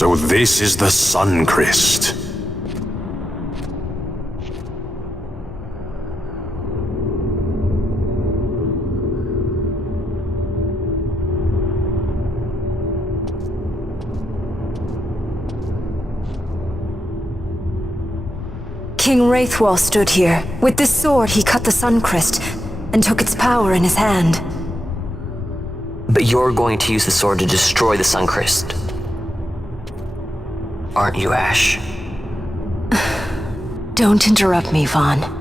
So this is the Sun Crest. King Wraithwall stood here. With this sword, he cut the Sun Crest and took its power in his hand. But you're going to use the sword to destroy the Sun Crest. Aren't you, Ash? Don't interrupt me, Vaughn.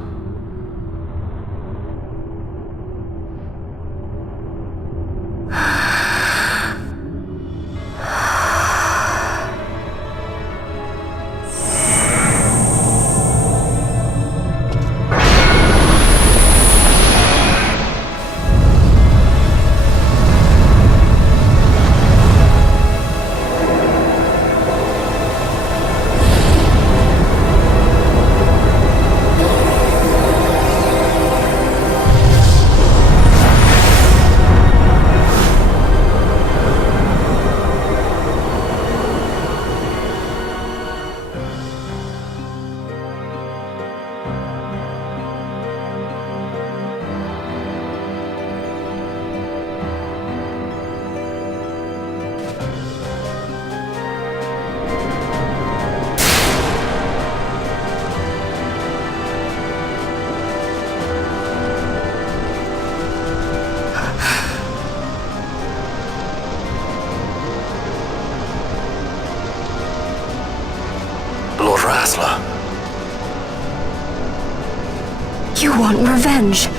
You want revenge?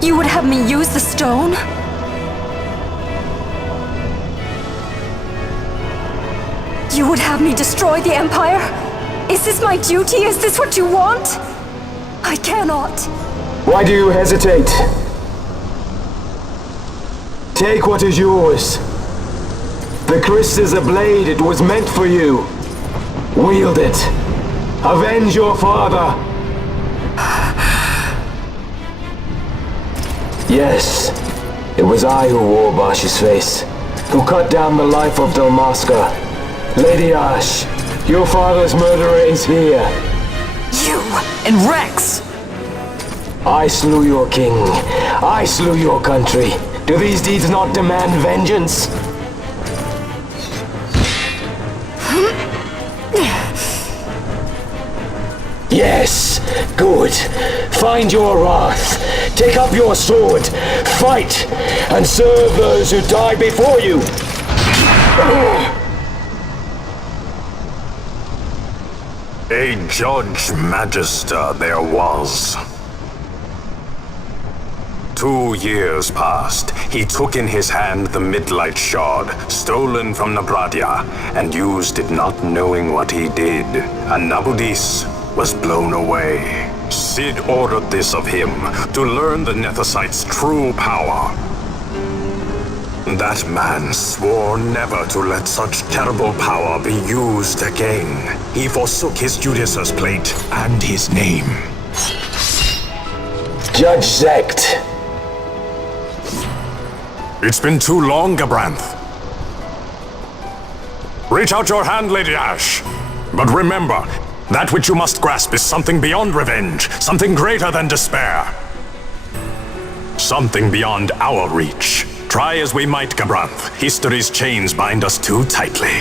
You would have me use the stone? You would have me destroy the Empire? Is this my duty? Is this what you want? I cannot. Why do you hesitate? Take what is yours. The crest is a blade. It was meant for you. Wield it. Avenge your father. Yes, it was I who wore Barsh's face, who cut down the life of Dalmasca. Lady Ash, your father's murderer is here. You and Rex! I slew your king. I slew your country. Do these deeds not demand vengeance? Yes, good. Find your wrath. Take up your sword. Fight, and serve those who died before you. A Judge Magister there was. 2 years passed. He took in his hand the Midlight Shard, stolen from Nabradia, and used it not knowing what he did. And Nabudis was blown away. Cid ordered this of him, to learn the Nethicite's true power. That man swore never to let such terrible power be used again. He forsook his Judicious plate and his name. Judge Zect. It's been too long, Gabranth. Reach out your hand, Lady Ash. But remember, that which you must grasp is something beyond revenge, something greater than despair. Something beyond our reach. Try as we might, Gabranth, history's chains bind us too tightly.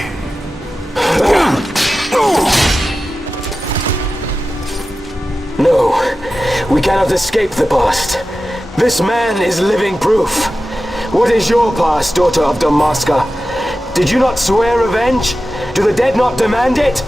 No, we cannot escape the past. This man is living proof. What is your past, daughter of Dalmasca? Did you not swear revenge? Do the dead not demand it?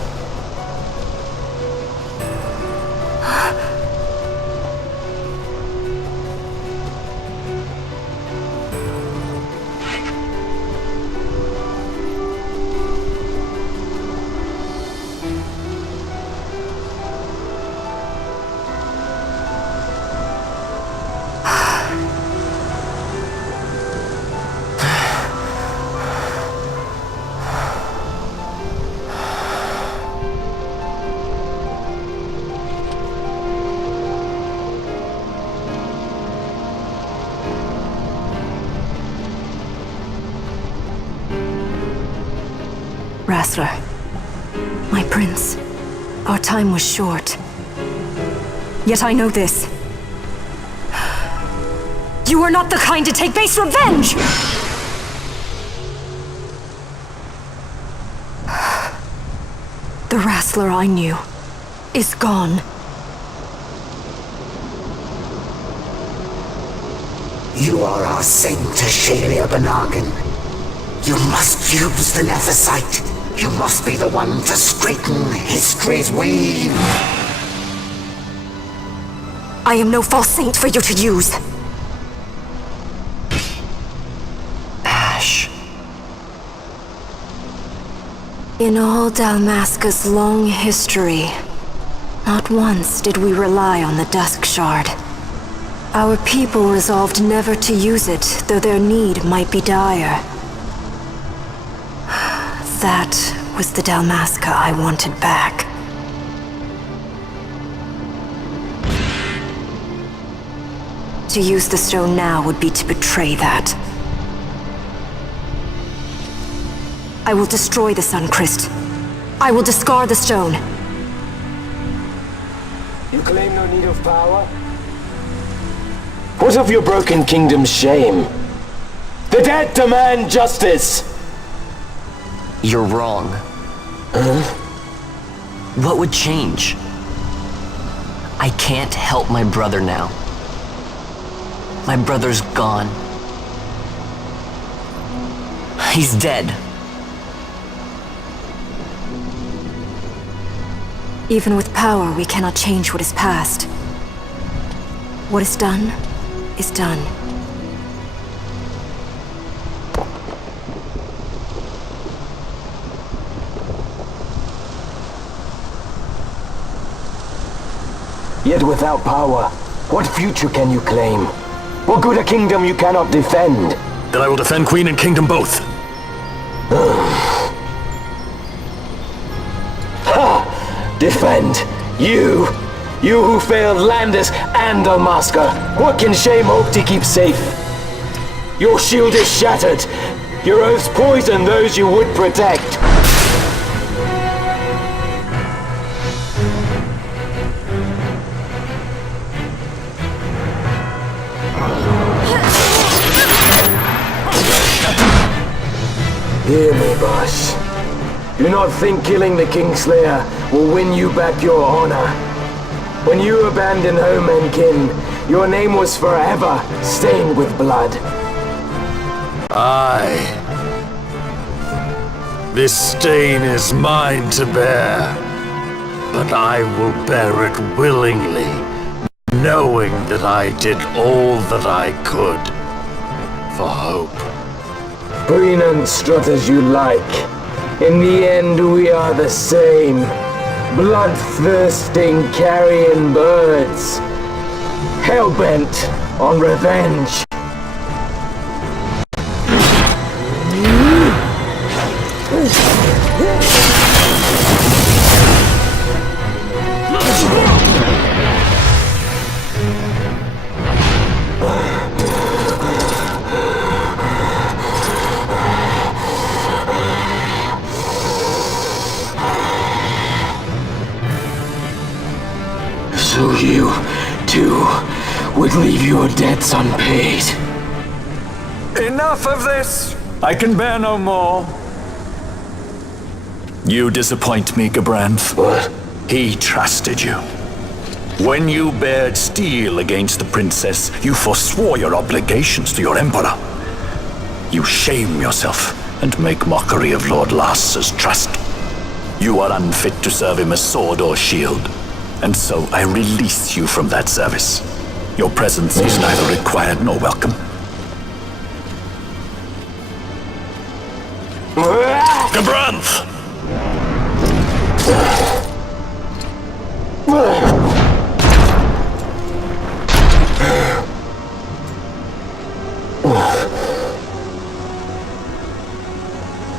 Rassler. My prince, our time was short. Yet I know this. You are not the kind to take base revenge! The wrestler I knew is gone. You are our saint, Ashalia Benagan. You must use the Nephesite. You must be the one to straighten history's weave. I am no false saint for you to use. Ash. In all Dalmasca's long history, not once did we rely on the Dusk Shard. Our people resolved never to use it, though their need might be dire. That was the Dalmasca I wanted back. To use the stone now would be to betray that. I will destroy the Suncrest. I will discard the stone. You claim no need of power? What of your broken kingdom's shame? The dead demand justice! You're wrong. Huh? What would change? I can't help my brother now. My brother's gone. He's dead. Even with power, we cannot change what is past. What is done, is done. Yet without power, what future can you claim? What good a kingdom you cannot defend? Then I will defend Queen and Kingdom both. Ha! Defend? You? You who failed Landis and Dalmasca. What can shame hope to keep safe? Your shield is shattered. Your oaths poison those you would protect. Hear me, boss. Do not think killing the Kingslayer will win you back your honor. When you abandoned home and kin, your name was forever stained with blood. Aye. This stain is mine to bear, but I will bear it willingly, knowing that I did all that I could for hope. Preen and strut as you like. In the end, we are the same. Bloodthirsting carrion birds. Hell-bent on revenge. So you, too, would leave your debts unpaid. Enough of this! I can bear no more. You disappoint me, Gabranth. What? He trusted you. When you bared steel against the princess, you forswore your obligations to your emperor. You shame yourself and make mockery of Lord Lars's trust. You are unfit to serve him as sword or shield. And so I release you from that service. Your presence is neither required nor welcome. Gabranth!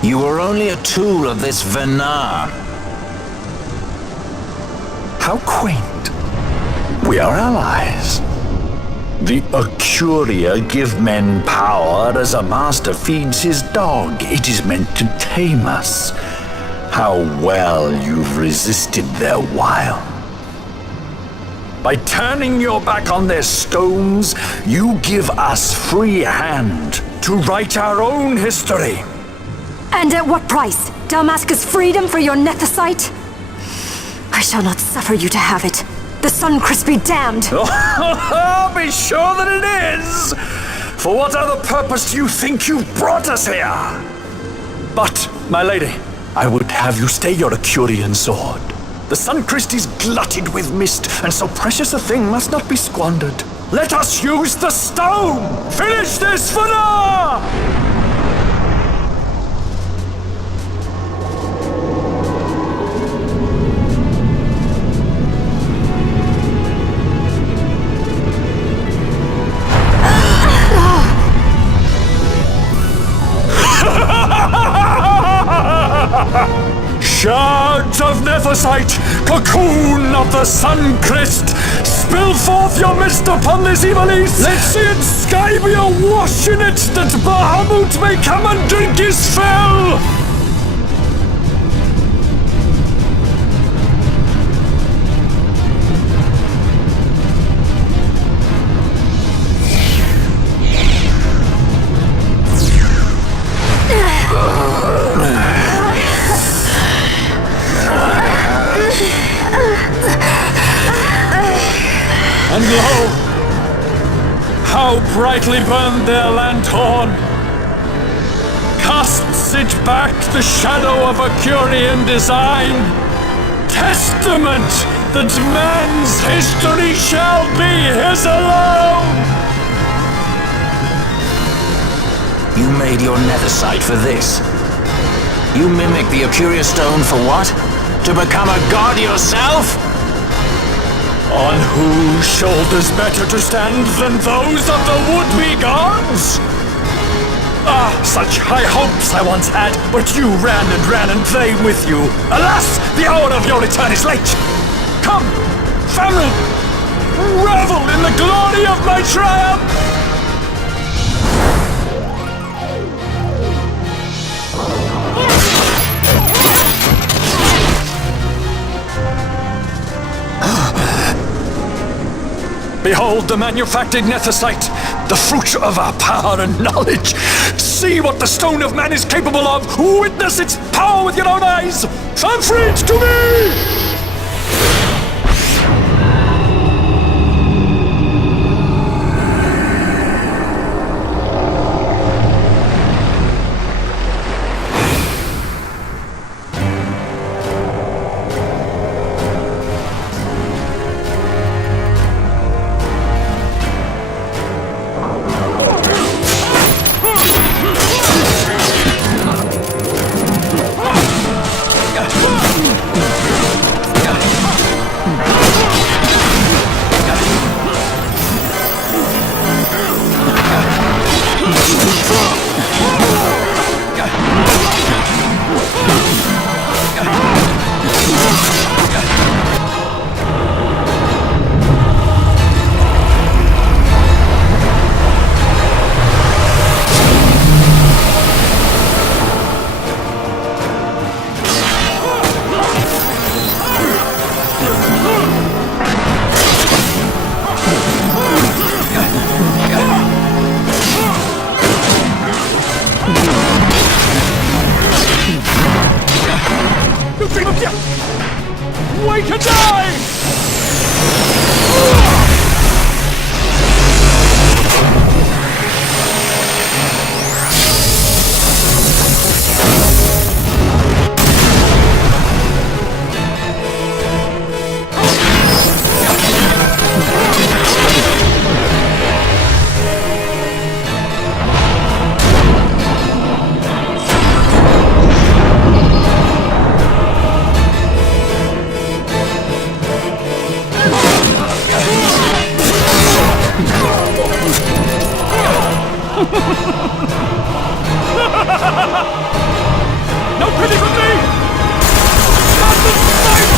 You were only a tool of this Venar. How quaint. We are allies. The Acuria give men power as a master feeds his dog. It is meant to tame us. how well you've resisted their wile. By turning your back on their stones, you give us free hand to write our own history. And at what price? Dalmasca's freedom for your nethicite? I shall not suffer you to have it. The Sunchrist be damned! Be sure that it is! For what other purpose do you think you brought us here? But, my lady, I would have you stay your Acurian sword. The Sunchrist is glutted with mist, and so precious a thing must not be squandered. Let us use the stone! Finish this for now! Shards of Nethicite, cocoon of the Sunchrist, spill forth your mist upon this evil east. Let's see it sky be awash in it, that Bahamut may come and drink his fill. And lo, how brightly burned their lanthorn! Casts it back the shadow of a Curian design, testament that man's history shall be his alone! You made your nethicite for this. You mimic the Acuria stone for what? To become a god yourself? On whose shoulders better to stand than those of the would-be gods? Ah, such high hopes I once had, but you ran and they with you. Alas, the hour of your return is late. Come, family, revel in the glory of my triumph! Behold the manufactured nethicite, the fruit of our power and knowledge. See what the stone of man is capable of. Witness its power with your own eyes. Fanfreed to me! Wait to die! No pity for me! Constant fight!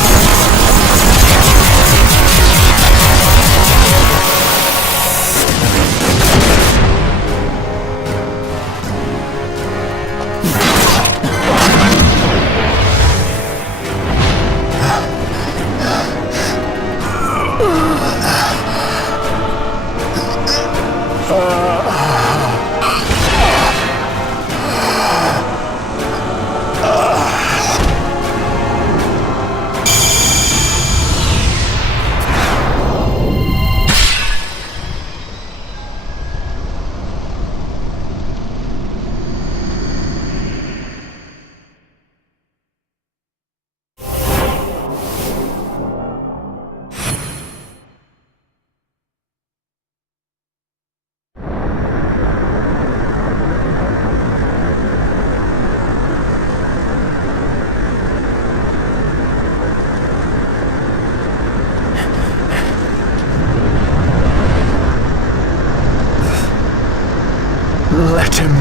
Let him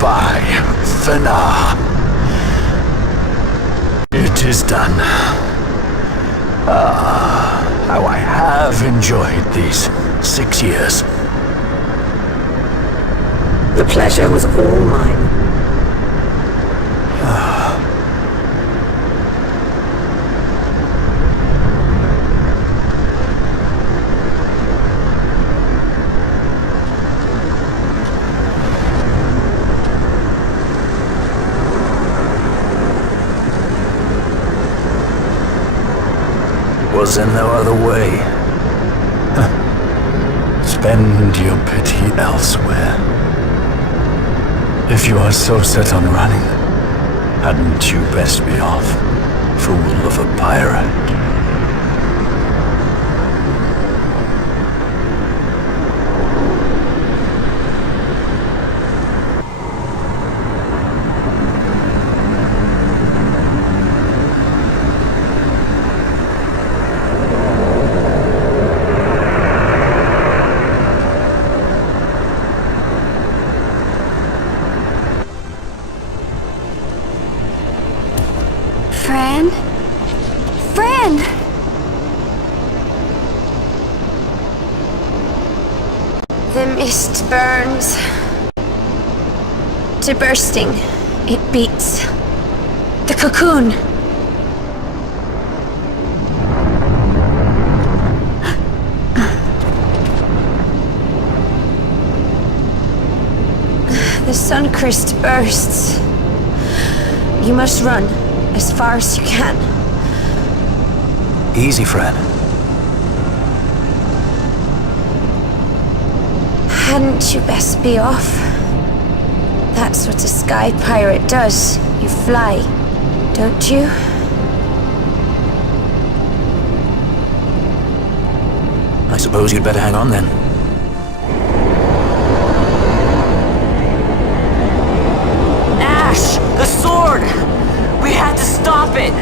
by for now. It is done. How I have enjoyed these 6 years. The pleasure was all mine. Was there no other way? Spend your pity elsewhere. If you are so set on running, hadn't you best be off, fool of a pirate? Fran? Fran! The mist burns to bursting. It beats. The cocoon. The Suncrist bursts. You must run as far as you can. Easy, Fran. Hadn't you best be off? That's what a sky pirate does. You fly, don't you? I suppose you'd better hang on then. Ash! The sword! We had to stop it!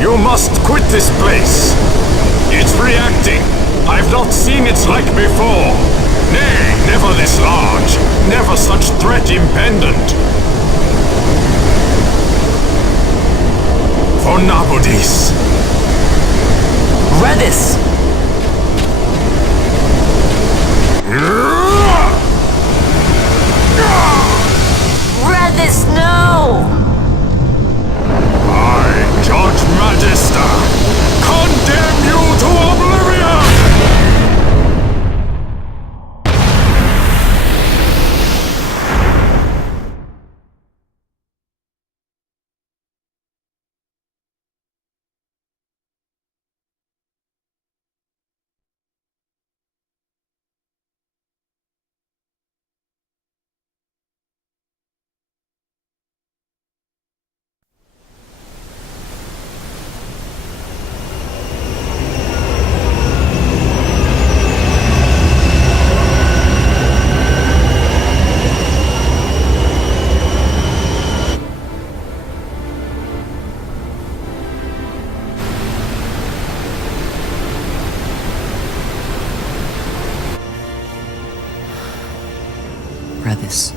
You must quit this place. It's reacting. I've not seen its like before. Nay, never this large. Never such threat impendent. For Nabudis. Redis! Redis, no! Judge Magister, condemn you to brothers.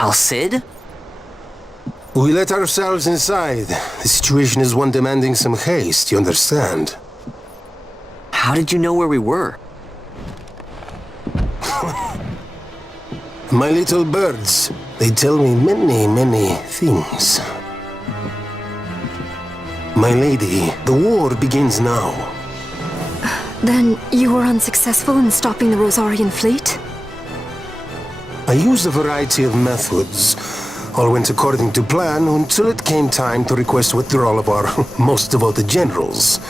Al Cid? We let ourselves inside. The situation is one demanding some haste, you understand? How did you know where we were? My little birds, they tell me many things. My lady, the war begins now. Then you were unsuccessful in stopping the Rosarian fleet? I used a variety of methods. All went according to plan until it came time to request withdrawal of our most devoted generals.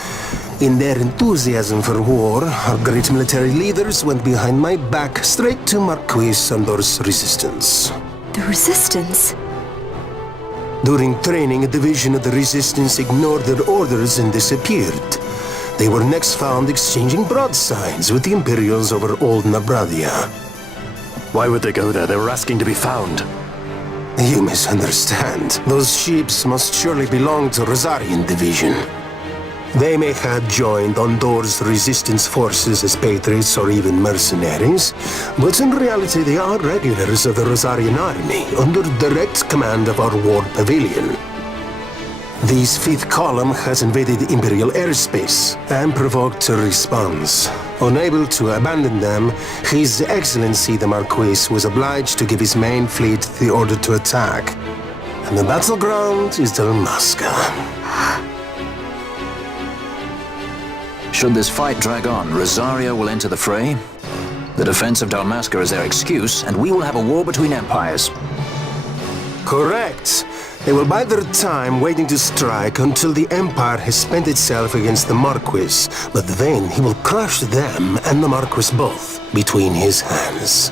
In their enthusiasm for war, our great military leaders went behind my back straight to Marquis Sandor's resistance. The Resistance? During training, a division of the Resistance ignored their orders and disappeared. They were next found exchanging broadsides with the Imperials over Old Nabradia. Why would they go there? They were asking to be found. You misunderstand. Those ships must surely belong to Rosarian Division. They may have joined Ondor's resistance forces as patriots or even mercenaries, but in reality they are regulars of the Rosarian army, under direct command of our war pavilion. This fifth column has invaded Imperial airspace and provoked a response. Unable to abandon them, His Excellency the Marquis was obliged to give his main fleet the order to attack. And the battleground is Dalmasca. Should this fight drag on, Rosaria will enter the fray. The defense of Dalmasca is their excuse, and we will have a war between empires. Correct. They will bide their time waiting to strike until the Empire has spent itself against the Marquis, but then he will crush them and the Marquis both between his hands.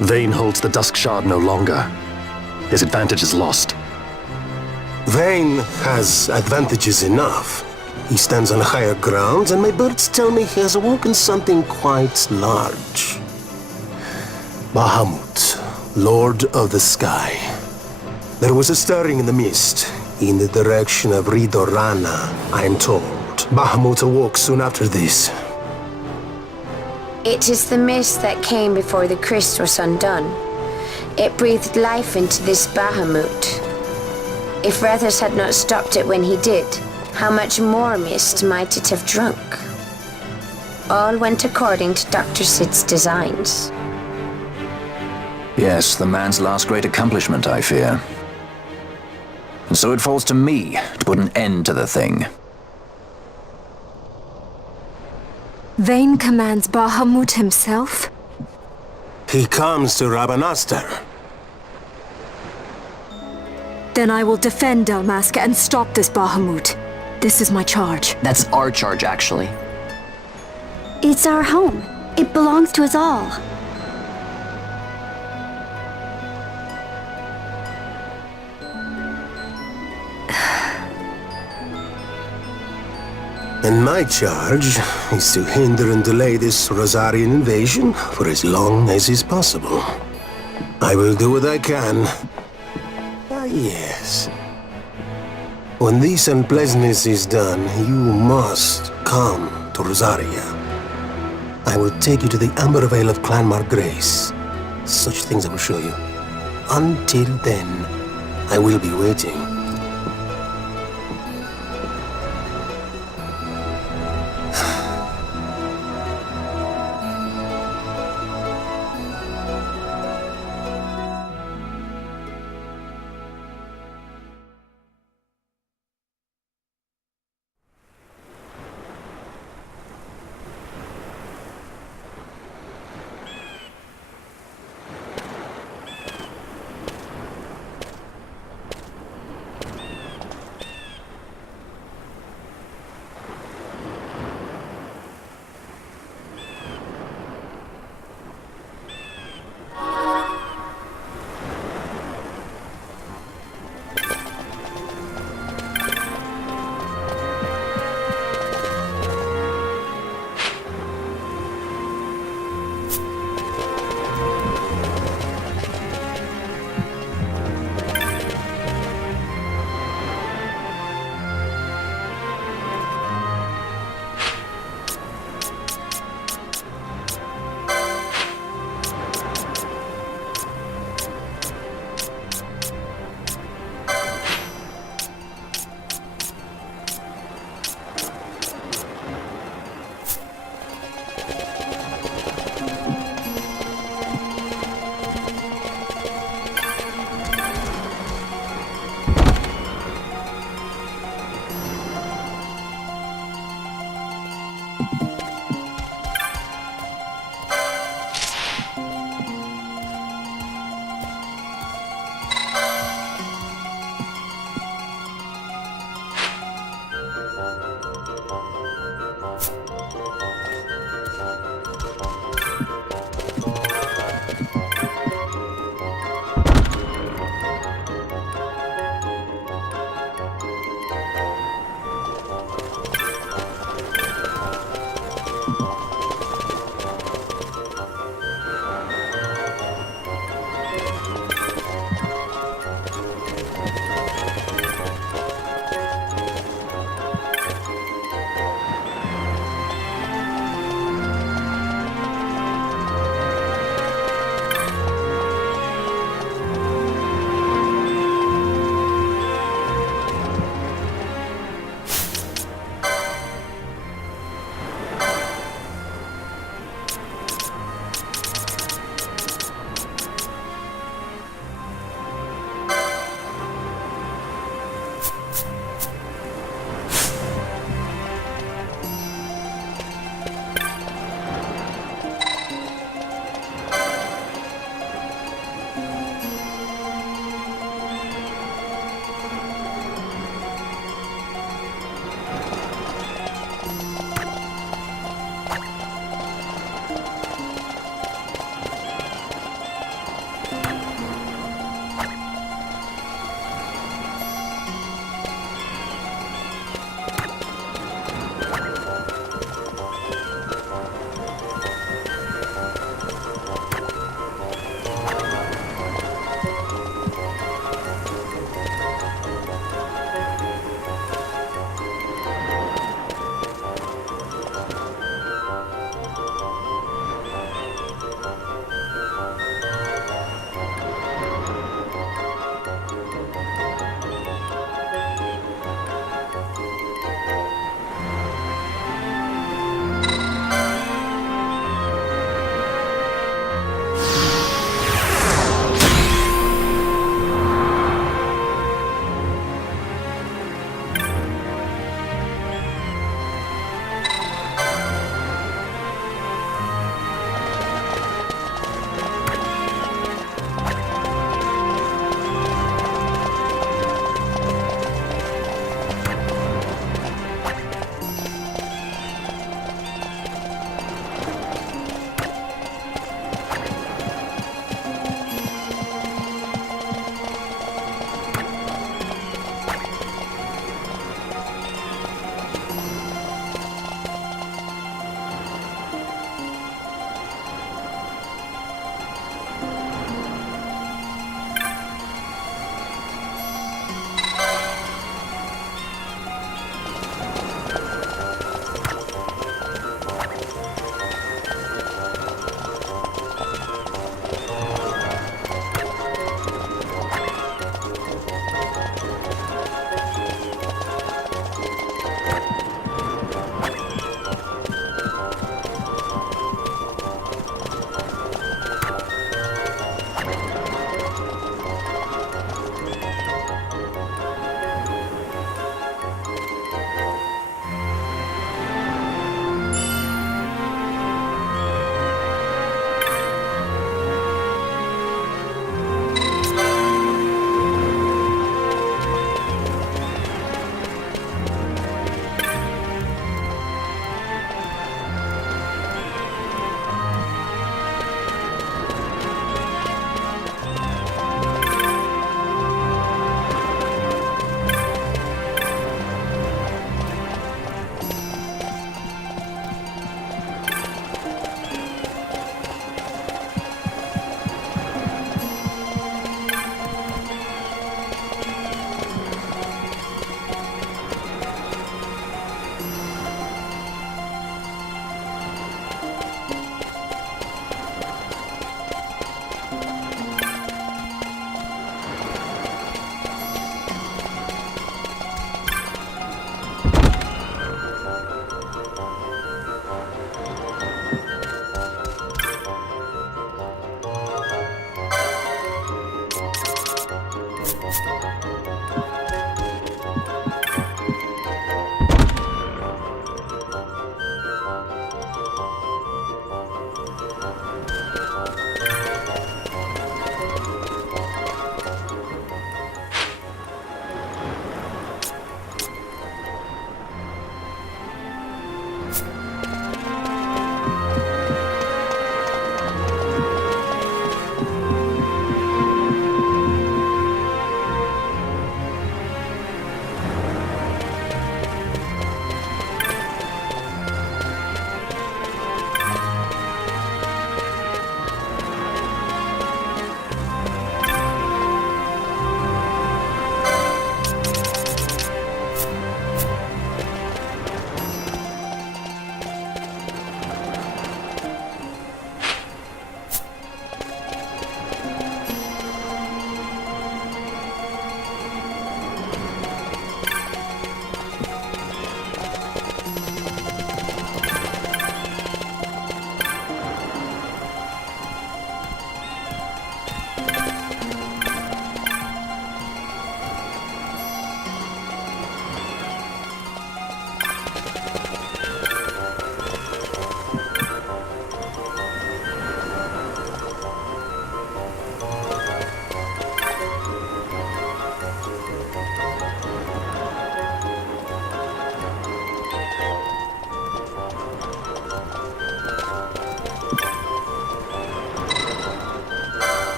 Vayne holds the Dusk Shard no longer. His advantage is lost. Vayne has advantages enough. He stands on higher ground, and my birds tell me he has awoken something quite large. Bahamut, Lord of the Sky. There was a stirring in the mist, in the direction of Ridorana, I am told. Bahamut awoke soon after this. It is the mist that came before the Christ was undone. It breathed life into this Bahamut. If Rethus had not stopped it when he did, how much more mist might it have drunk? All went according to Dr. Cid's designs. Yes, the man's last great accomplishment, I fear. And so it falls to me to put an end to the thing. Vayne commands Bahamut himself? He comes to Rabanastar. Then I will defend Dalmasca and stop this Bahamut. This is my charge. That's our charge, actually. It's our home. It belongs to us all. And my charge is to hinder and delay this Rosarian invasion for as long as is possible. I will do what I can. Ah, yes. When this unpleasantness is done, you must come to Rosaria. I will take you to the Amber Vale of Clan Margrace. Such things I will show you. Until then, I will be waiting.